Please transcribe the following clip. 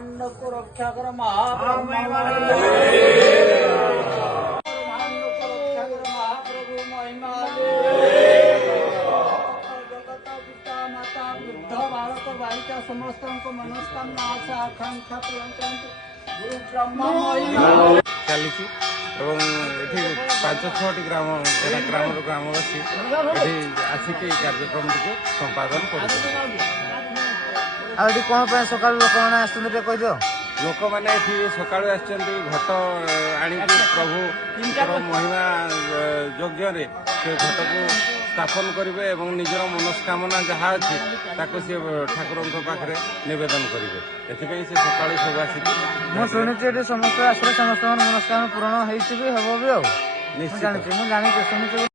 ब्रह्मांड को रक्षा कर महाप्रभु ब्रह्मांड को रक्षा कर महाप्रभु महिमा जगत पिता माता वृद्ध बालक बालिका समस्त मनस्कामना आशा आकांक्षा पूर्ण करंतु गुरु ब्रह्मा महिमा चली एठी 5-6टी ग्रामवासी एठी आसिक कार्यक्रम टी संपादन कर कौन सका लोक मैंने कह दियो लोक मैंने सका घट आनी प्रभु महिमा यज्ञ से घट को स्थापन करेंगे और निजर मनस्कामना जहाँ अच्छी सी ठाकुर पाखे नवेदन करेंगे से सका सब आसिक शुणी समस्त आसरे समस्त मनस्कामना पूरण हो भी हम भी निश्चित जानी शुणी